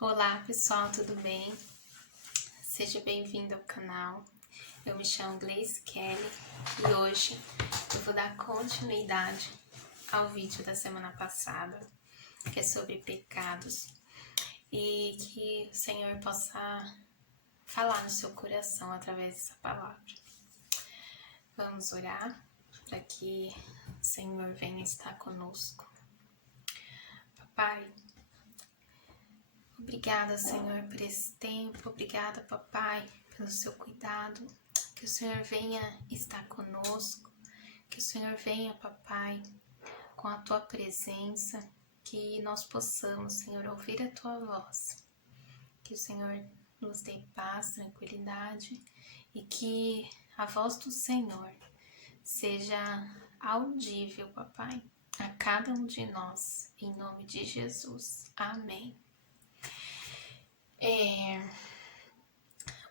Olá pessoal, tudo bem? Seja bem-vindo ao canal. Eu me chamo Gleice Kelly e hoje eu vou dar continuidade ao vídeo da semana passada, que é sobre pecados, e que o Senhor possa falar no seu coração através dessa palavra. Vamos orar para que o Senhor venha estar conosco. Papai, obrigada, Senhor, por esse tempo. Obrigada, Papai, pelo seu cuidado. Que o Senhor venha estar conosco. Que o Senhor venha, Papai, com a Tua presença. Que nós possamos, Senhor, ouvir a Tua voz. Que o Senhor nos dê paz, tranquilidade. E que a voz do Senhor seja audível, Papai, a cada um de nós. Em nome de Jesus. Amém.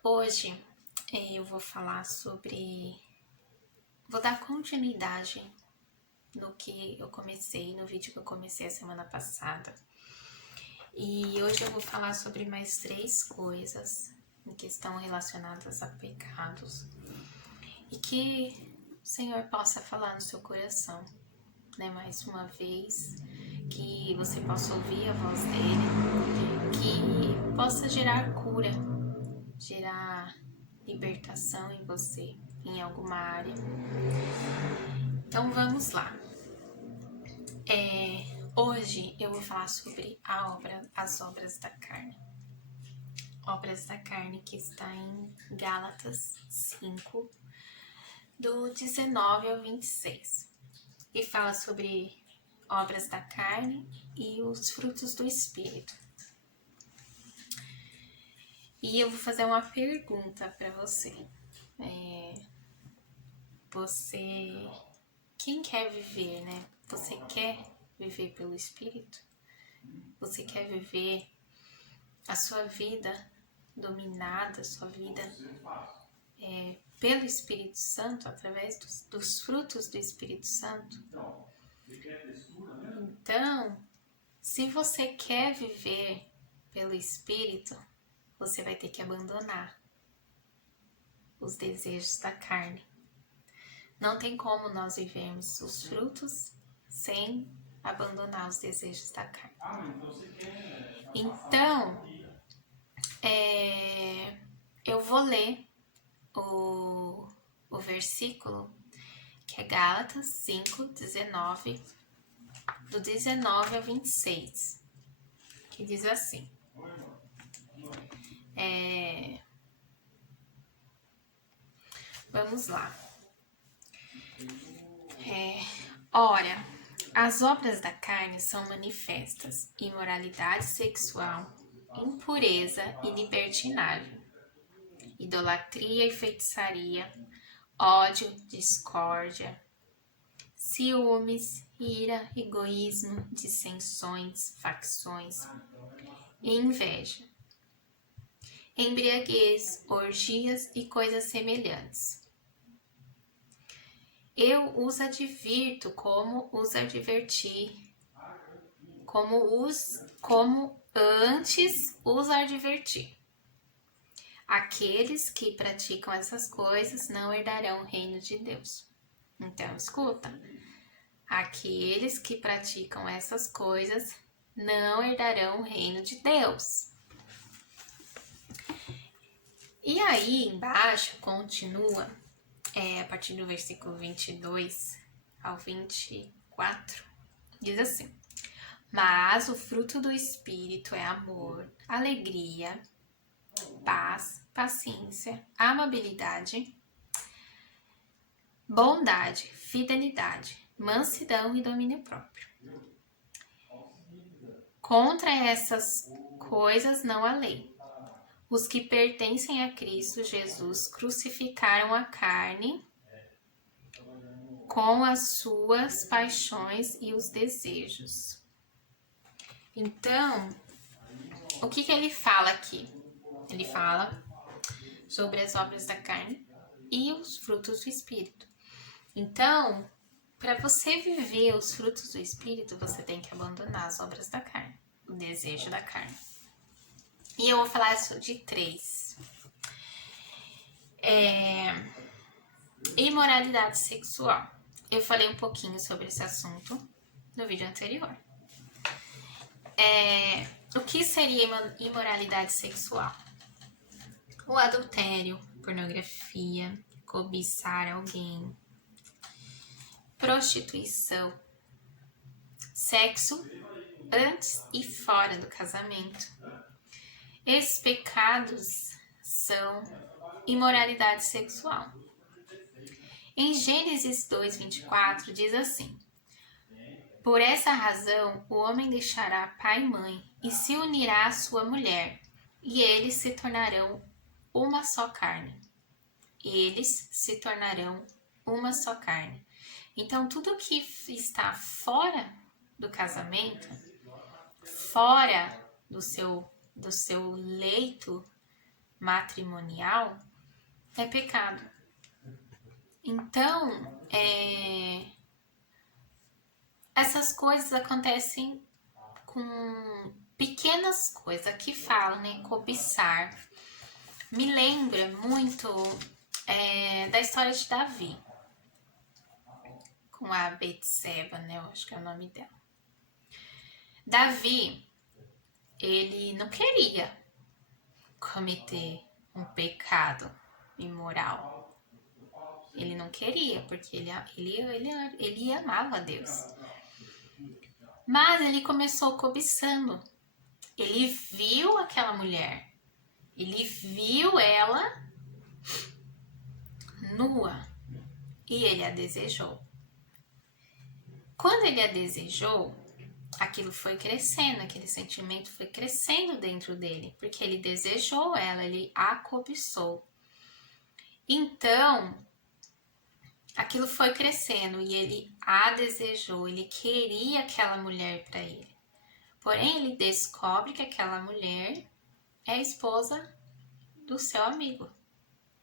Hoje eu vou falar vou dar continuidade no que eu comecei, no vídeo que eu comecei a semana passada. E hoje eu vou falar sobre mais 3 coisas que estão relacionadas a pecados. E que o Senhor possa falar no seu coração, né? Mais uma vez, que você possa ouvir a voz dele, que possa gerar cura, gerar libertação em você, em alguma área. Então vamos lá. Hoje eu vou falar sobre as obras da carne. Obras da carne, que está em Gálatas 5, do 19 ao 26. E fala sobre obras da carne e os frutos do Espírito. E eu vou fazer uma pergunta para você. Quem quer viver, né? Você quer viver pelo Espírito? Você quer viver a sua vida dominada, a sua vida pelo Espírito Santo, através dos frutos do Espírito Santo? Então, se você quer viver pelo Espírito, você vai ter que abandonar os desejos da carne. Não tem como nós vivermos os frutos sem abandonar os desejos da carne. Então, eu vou ler o versículo, que é Gálatas 5, 19, do 19 ao 26, que diz assim: vamos lá. Ora, as obras da carne são manifestas: imoralidade sexual, impureza e libertinagem, idolatria e feitiçaria, ódio, discórdia, ciúmes, ira, egoísmo, dissensões, facções e inveja, embriaguez, orgias e coisas semelhantes. Eu os advirto como os adverti, como antes os adverti. Aqueles que praticam essas coisas não herdarão o reino de Deus. Então, escuta. Aqueles que praticam essas coisas não herdarão o reino de Deus. E aí, embaixo, continua, a partir do versículo 22 ao 24, diz assim: mas o fruto do Espírito é amor, alegria, paz, paciência, amabilidade, bondade, fidelidade, mansidão e domínio próprio. Contra essas coisas não há lei. Os que pertencem a Cristo Jesus crucificaram a carne com as suas paixões e os desejos. Então, o que ele fala aqui? Ele fala sobre as obras da carne e os frutos do Espírito. Então, para você viver os frutos do Espírito, você tem que abandonar as obras da carne, o desejo da carne. E eu vou falar de 3. Imoralidade sexual. Eu falei um pouquinho sobre esse assunto no vídeo anterior. O que seria imoralidade sexual? O adultério, pornografia, cobiçar alguém, prostituição, sexo antes e fora do casamento. Esses pecados são imoralidade sexual. Em Gênesis 2:24 diz assim: por essa razão o homem deixará pai e mãe e se unirá à sua mulher, e eles se tornarão uma só carne. Eles se tornarão uma só carne. Então, tudo que está fora do casamento, fora do seu leito matrimonial, é pecado. Então, essas coisas acontecem com pequenas coisas. Aqui fala, né? Cobiçar. Me lembra muito da história de Davi. Com a Betseba, né? Eu acho que é o nome dela. Davi, ele não queria cometer um pecado imoral. Ele não queria, porque ele amava a Deus. Mas ele começou cobiçando. Ele viu aquela mulher. Ele viu ela nua. E ele a desejou. Quando ele a desejou, aquilo foi crescendo, aquele sentimento foi crescendo dentro dele, porque ele desejou ela, ele a cobiçou. Então, aquilo foi crescendo e ele a desejou, ele queria aquela mulher para ele. Porém, ele descobre que aquela mulher é a esposa do seu amigo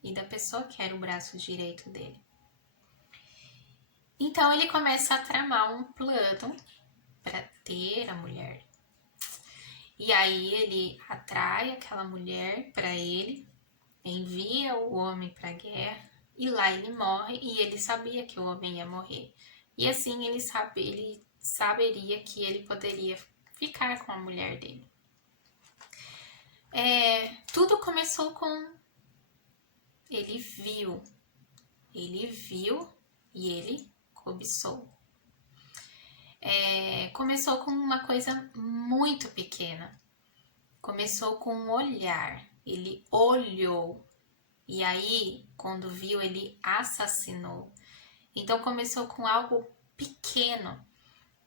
e da pessoa que era o braço direito dele. Então, ele começa a tramar um plano para ter a mulher. E aí ele atrai aquela mulher para ele, envia o homem para a guerra e lá ele morre, e ele sabia que o homem ia morrer. E assim ele saberia que ele poderia ficar com a mulher dele. Tudo começou com ele viu e ele cobiçou. Começou com uma coisa muito pequena. Começou com um olhar. Ele olhou. E aí, quando viu, ele assassinou. Então, começou com algo pequeno.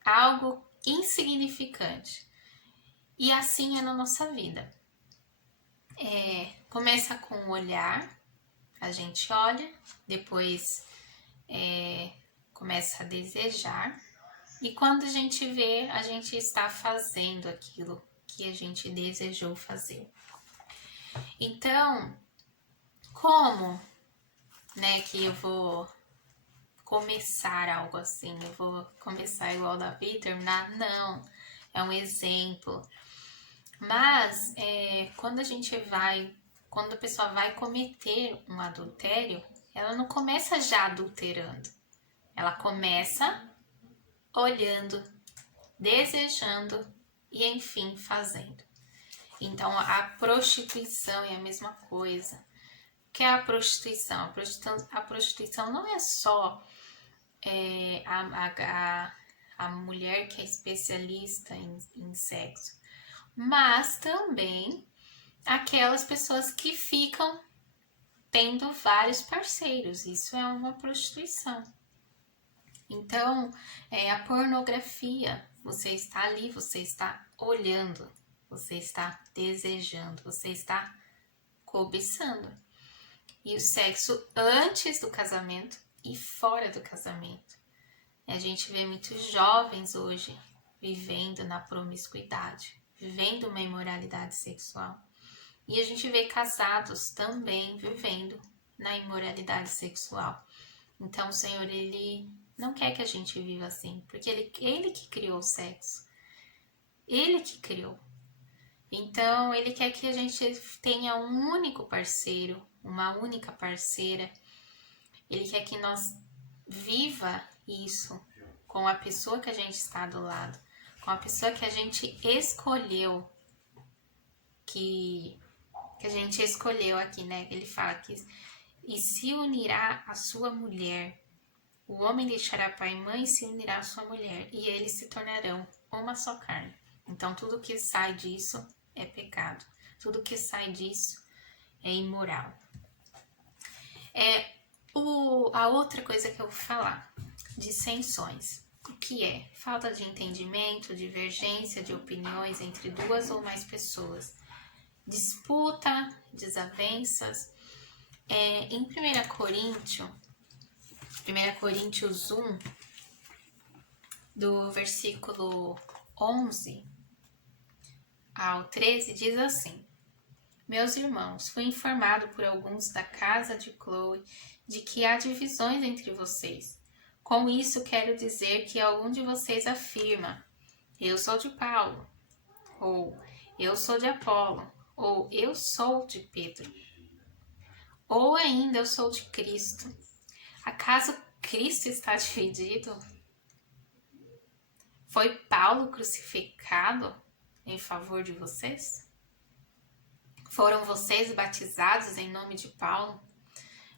Algo insignificante. E assim é na nossa vida. Começa com o olhar. A gente olha. Depois, começa a desejar. E quando a gente vê, a gente está fazendo aquilo que a gente desejou fazer. Então, como, né, que eu vou começar algo assim? Eu vou começar igual Davi e terminar? Não, é um exemplo. Mas, quando a pessoa vai cometer um adultério, ela não começa já adulterando. Ela começa olhando, desejando e, enfim, fazendo. Então, a prostituição é a mesma coisa. O que é a prostituição? A prostituição não é só a mulher que é especialista em sexo, mas também aquelas pessoas que ficam tendo vários parceiros. Isso é uma prostituição. Então, a pornografia, você está ali, você está olhando, você está desejando, você está cobiçando. E o sexo antes do casamento e fora do casamento. A gente vê muitos jovens hoje vivendo na promiscuidade, vivendo uma imoralidade sexual. E a gente vê casados também vivendo na imoralidade sexual. Então, o Senhor, Ele não quer que a gente viva assim, porque Ele que criou o sexo. Ele que criou. Então, ele quer que a gente tenha um único parceiro, uma única parceira. Ele quer que nós viva isso com a pessoa que a gente está do lado, com a pessoa que a gente escolheu, que a gente escolheu aqui, né? Ele fala que e se unirá a sua mulher. O homem deixará pai e mãe e se unirá à sua mulher, e eles se tornarão uma só carne. Então, tudo que sai disso é pecado. Tudo que sai disso é imoral. A outra coisa que eu vou falar, dissensões. O que é? Falta de entendimento, divergência de opiniões entre duas ou mais pessoas. Disputa, desavenças. Em 1 Coríntios 1, do versículo 11 ao 13, diz assim: Meus irmãos, fui informado por alguns da casa de Chloe de que há divisões entre vocês. Com isso, quero dizer que algum de vocês afirma: eu sou de Paulo, ou eu sou de Apolo, ou eu sou de Pedro, ou ainda eu sou de Cristo. Acaso Cristo está dividido? Foi Paulo crucificado em favor de vocês? Foram vocês batizados em nome de Paulo?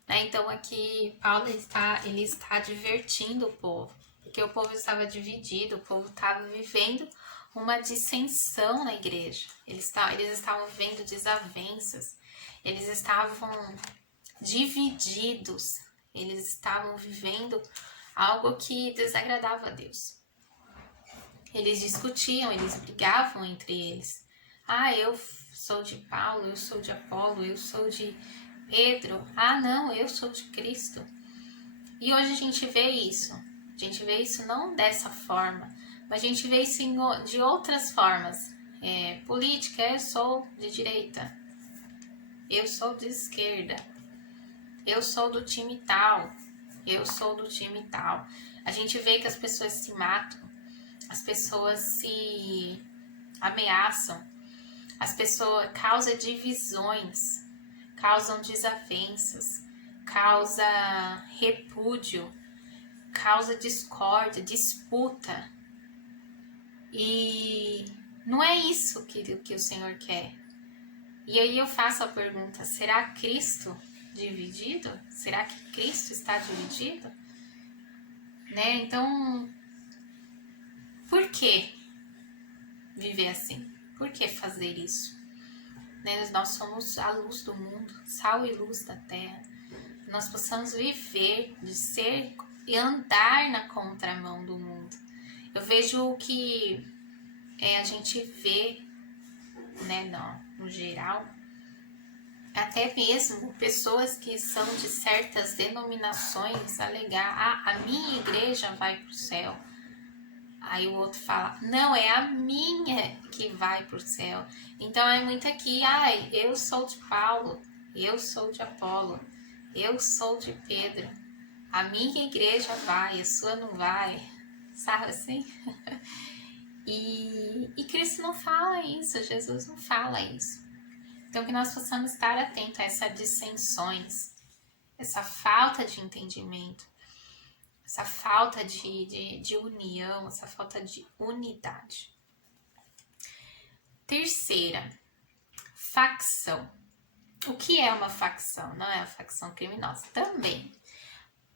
Então aqui Paulo ele está advertindo o povo, porque o povo estava dividido, o povo estava vivendo uma dissensão na igreja. Eles estavam vivendo desavenças, eles estavam divididos, eles estavam vivendo algo que desagradava a Deus. Eles discutiam, eles brigavam entre eles. Eu sou de Paulo, eu sou de Apolo, eu sou de Pedro. Não, eu sou de Cristo. E hoje a gente vê isso. A gente vê isso não dessa forma, mas a gente vê isso de outras formas. Política, eu sou de direita. Eu sou de esquerda. Eu sou do time tal. Eu sou do time tal. A gente vê que as pessoas se matam. As pessoas se ameaçam, as pessoas causam divisões, causam desavenças, causa repúdio, causa discórdia, disputa. E não é isso que o Senhor quer. E aí eu faço a pergunta, será Cristo dividido? Será que Cristo está dividido? Então, por que viver assim? Por que fazer isso? Nós somos a luz do mundo, sal e luz da terra. Nós possamos viver, de ser e andar na contramão do mundo. Eu vejo que a gente vê, no geral, até mesmo pessoas que são de certas denominações alegar, a minha igreja vai para o céu. Aí o outro fala, não, é a minha que vai para o céu. Então é muito aqui, eu sou de Paulo, eu sou de Apolo, eu sou de Pedro. A minha igreja vai, a sua não vai. Sabe assim? E Cristo não fala isso, Jesus não fala isso. Então que nós possamos estar atentos a essas dissensões, essa falta de entendimento, essa falta de união, essa falta de unidade. Terceira, facção. O que é uma facção? Não é uma facção criminosa, também.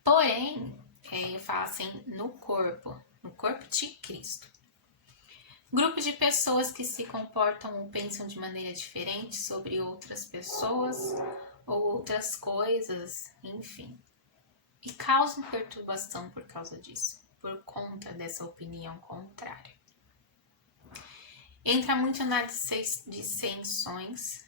Porém, eu falo assim, no corpo de Cristo. Grupo de pessoas que se comportam ou pensam de maneira diferente sobre outras pessoas ou outras coisas, enfim. E causam perturbação por causa disso, por conta dessa opinião contrária. Entra muito nas dissensões,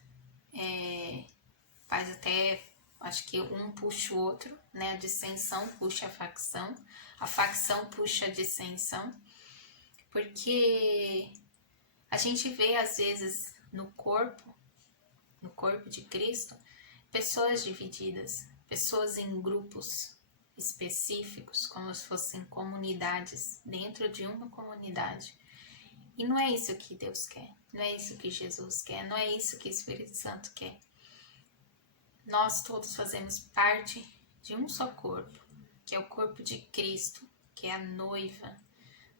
faz até, acho que um puxa o outro, a dissensão puxa a facção puxa a dissensão, porque a gente vê às vezes no corpo de Cristo, pessoas divididas, pessoas em grupos específicos, como se fossem comunidades dentro de uma comunidade. E não é isso que Deus quer. Não é isso que Jesus quer, não é isso que o Espírito Santo quer. Nós todos fazemos parte de um só corpo, que é o corpo de Cristo, que é a noiva.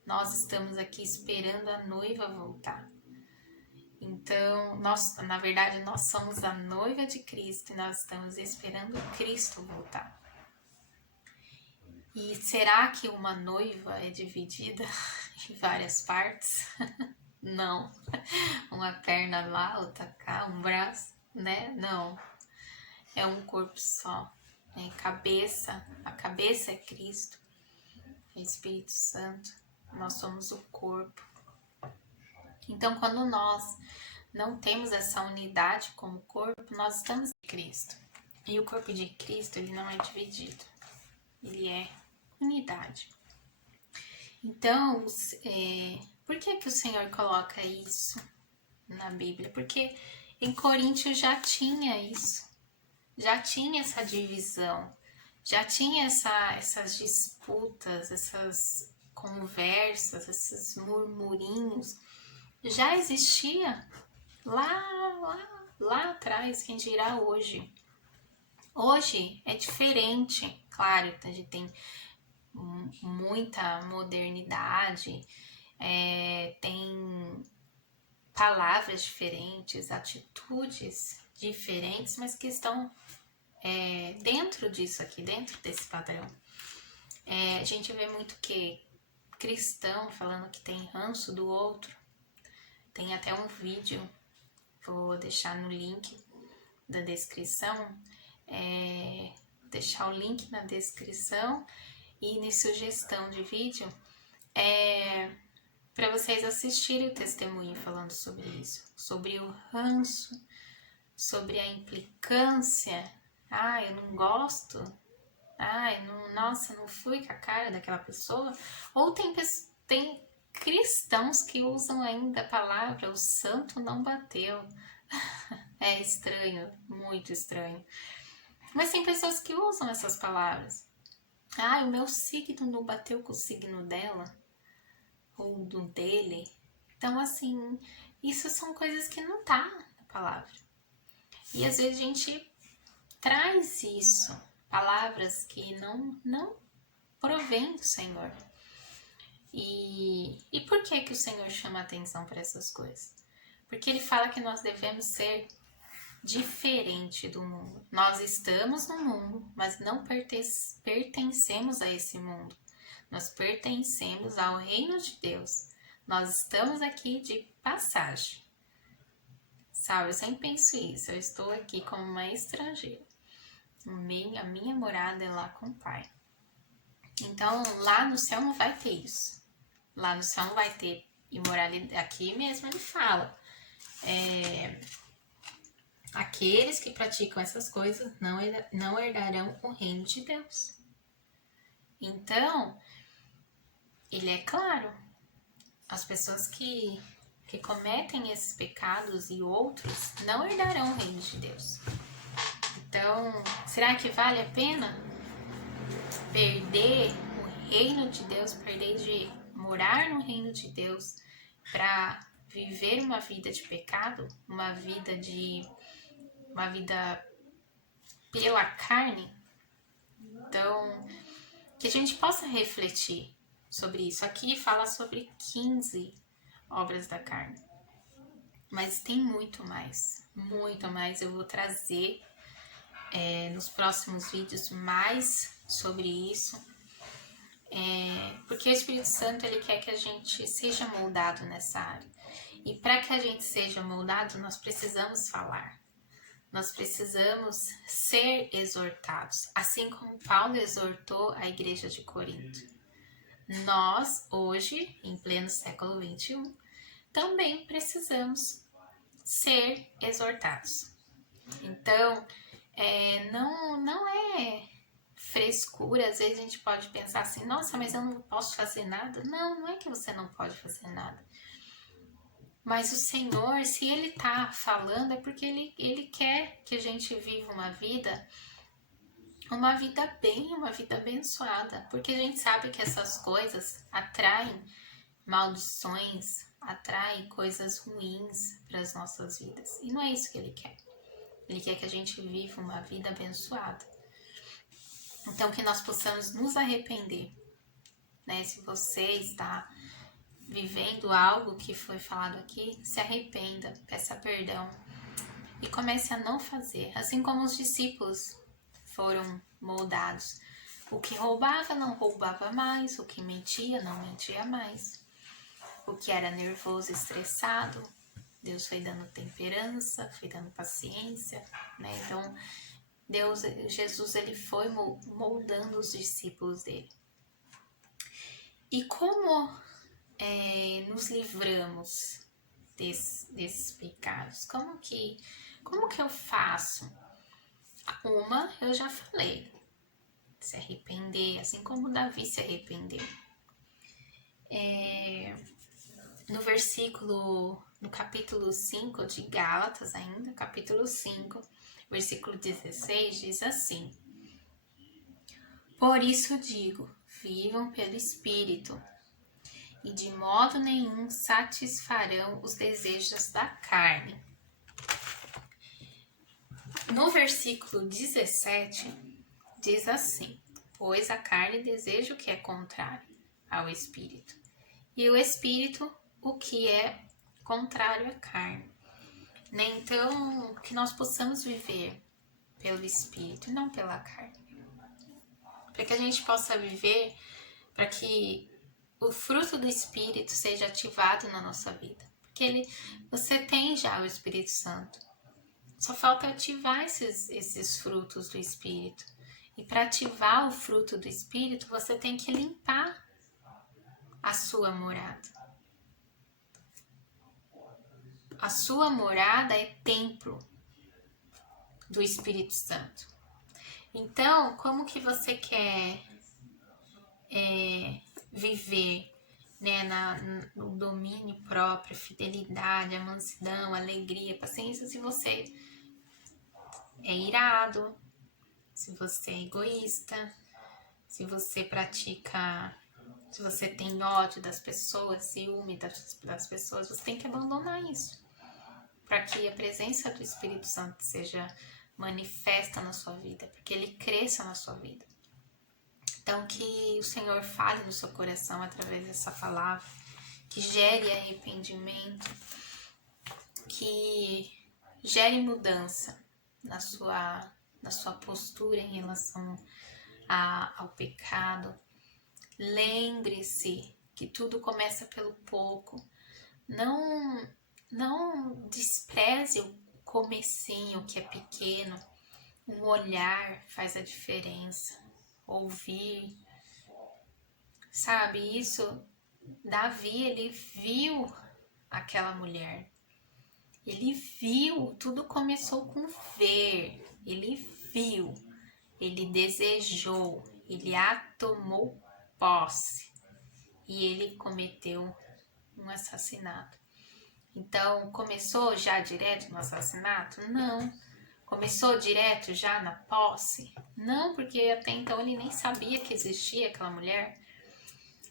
Nós estamos aqui esperando a noiva voltar. Então, na verdade, nós somos a noiva de Cristo e nós estamos esperando Cristo voltar. E será que uma noiva é dividida em várias partes? Não. Uma perna lá, outra cá, um braço, né? Não. É um corpo só. Né? A cabeça é Cristo, é Espírito Santo. Nós somos o corpo. Então, quando nós não temos essa unidade como corpo, nós estamos em Cristo. E o corpo de Cristo, ele não é dividido. Ele é unidade. Então, por que que o Senhor coloca isso na Bíblia? Porque em Coríntios já tinha isso. Já tinha essa divisão. Já tinha essas disputas, essas conversas, esses murmurinhos. Já existia lá atrás, quem dirá hoje. Hoje é diferente, claro, a gente tem muita modernidade, tem palavras diferentes, atitudes diferentes, mas que estão dentro disso aqui, dentro desse padrão. A gente vê muito que cristão falando que tem ranço do outro. Tem até um vídeo, vou deixar no link da descrição, deixar o link na descrição e na sugestão de vídeo, para vocês assistirem o testemunho falando sobre isso, sobre o ranço, sobre a implicância. Eu não gosto, nossa, não fui com a cara daquela pessoa. Ou tem cristãos que usam ainda a palavra, o santo não bateu. É estranho, muito estranho. Mas tem pessoas que usam essas palavras. O meu signo não bateu com o signo dela, ou do dele. Então, assim, isso são coisas que não tá na palavra. E às vezes a gente traz isso, palavras que não provém do Senhor. E por que o Senhor chama atenção para essas coisas? Porque Ele fala que nós devemos ser diferente do mundo. Nós estamos no mundo, mas não pertencemos a esse mundo. Nós pertencemos ao reino de Deus. Nós estamos aqui de passagem. Sabe, eu sempre penso isso. Eu estou aqui como uma estrangeira. A minha morada é lá com o Pai. Então, lá no céu não vai ter isso. Lá no céu não vai ter imoralidade. Aqui mesmo ele fala. Aqueles que praticam essas coisas não herdarão o reino de Deus. Então, ele é claro. As pessoas que cometem esses pecados e outros não herdarão o reino de Deus. Então, será que vale a pena perder o reino de Deus, perder de morar no reino de Deus para viver uma vida de pecado, uma vida pela carne? Então, que a gente possa refletir sobre isso. Aqui fala sobre 15 obras da carne, mas tem muito mais. Eu vou trazer nos próximos vídeos mais sobre isso, porque o Espírito Santo ele quer que a gente seja moldado nessa área. E para que a gente seja moldado, nós precisamos falar. Nós precisamos ser exortados, assim como Paulo exortou a igreja de Corinto. Nós, hoje, em pleno século XXI, também precisamos ser exortados. Então, não é frescura. Às vezes a gente pode pensar assim, nossa, mas eu não posso fazer nada. Não é que você não pode fazer nada. Mas o Senhor, se Ele tá falando, é porque Ele quer que a gente viva uma vida uma vida abençoada. Porque a gente sabe que essas coisas atraem maldições, atrai coisas ruins para as nossas vidas. E não é isso que Ele quer. Ele quer que a gente viva uma vida abençoada. Então, que nós possamos nos arrepender, né? Se você está vivendo algo que foi falado aqui, se arrependa, peça perdão e comece a não fazer. Assim como os discípulos foram moldados. O que roubava, não roubava mais. O que mentia, não mentia mais. O que era nervoso, estressado, Deus foi dando temperança, foi dando paciência, né? Então, Jesus, ele foi moldando os discípulos dele. E como nos livramos desses pecados? Como que eu faço? Uma, eu já falei, se arrepender, assim como Davi se arrependeu. No capítulo 5 de Gálatas ainda, capítulo 5, versículo 16, diz assim: Por isso digo, vivam pelo Espírito, e de modo nenhum satisfarão os desejos da carne. No versículo 17, diz assim: Pois a carne deseja o que é contrário ao Espírito, e o Espírito o que é contrário à carne. Né? Então, que nós possamos viver pelo Espírito e não pela carne. Para que a gente possa viver, para que o fruto do Espírito seja ativado na nossa vida. Porque você tem já o Espírito Santo. Só falta ativar esses frutos do Espírito. E para ativar o fruto do Espírito, você tem que limpar a sua morada. A sua morada é templo do Espírito Santo. Então, como que você quer viver, né, no domínio próprio, fidelidade, a mansidão, a alegria, a paciência, se você é irado, se você é egoísta, se você se você tem ódio das pessoas, ciúme das pessoas, você tem que abandonar isso, para que a presença do Espírito Santo seja manifesta na sua vida, porque ele cresça na sua vida. Então, que o Senhor fale no seu coração através dessa palavra, que gere arrependimento, que gere mudança na sua postura em relação ao pecado. Lembre-se que tudo começa pelo pouco. Não despreze o comecinho que é pequeno. Um olhar faz a diferença. Ouvir, sabe, isso, Davi, ele viu aquela mulher, ele viu, tudo começou com ver, ele viu, ele desejou, ele a tomou posse e ele cometeu um assassinato. Então, começou já direto no assassinato? Não. Começou direto já na posse? Não, porque até então ele nem sabia que existia aquela mulher.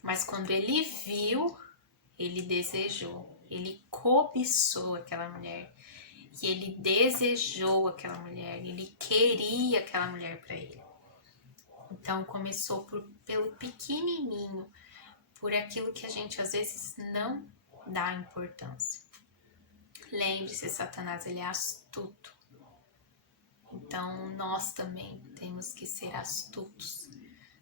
Mas quando ele viu, ele desejou, ele cobiçou aquela mulher. E ele desejou aquela mulher, ele queria aquela mulher para ele. Então começou pelo pequenininho, por aquilo que a gente às vezes não dá importância. Lembre-se, Satanás, ele é astuto. Então, nós também temos que ser astutos,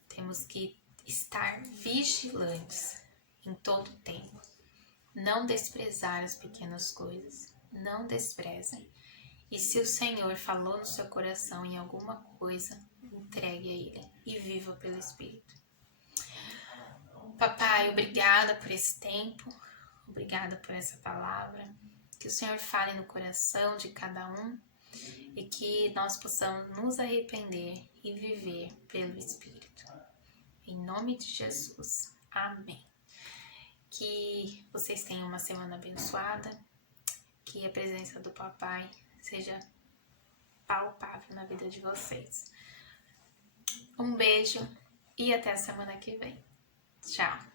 temos que estar vigilantes em todo tempo. Não desprezar as pequenas coisas, não desprezem. E se o Senhor falou no seu coração em alguma coisa, entregue a Ele e viva pelo Espírito. Papai, obrigada por esse tempo, obrigada por essa palavra. Que o Senhor fale no coração de cada um e que nós possamos nos arrepender e viver pelo Espírito. Em nome de Jesus. Amém. Que vocês tenham uma semana abençoada, que a presença do Papai seja palpável na vida de vocês. Um beijo e até a semana que vem. Tchau!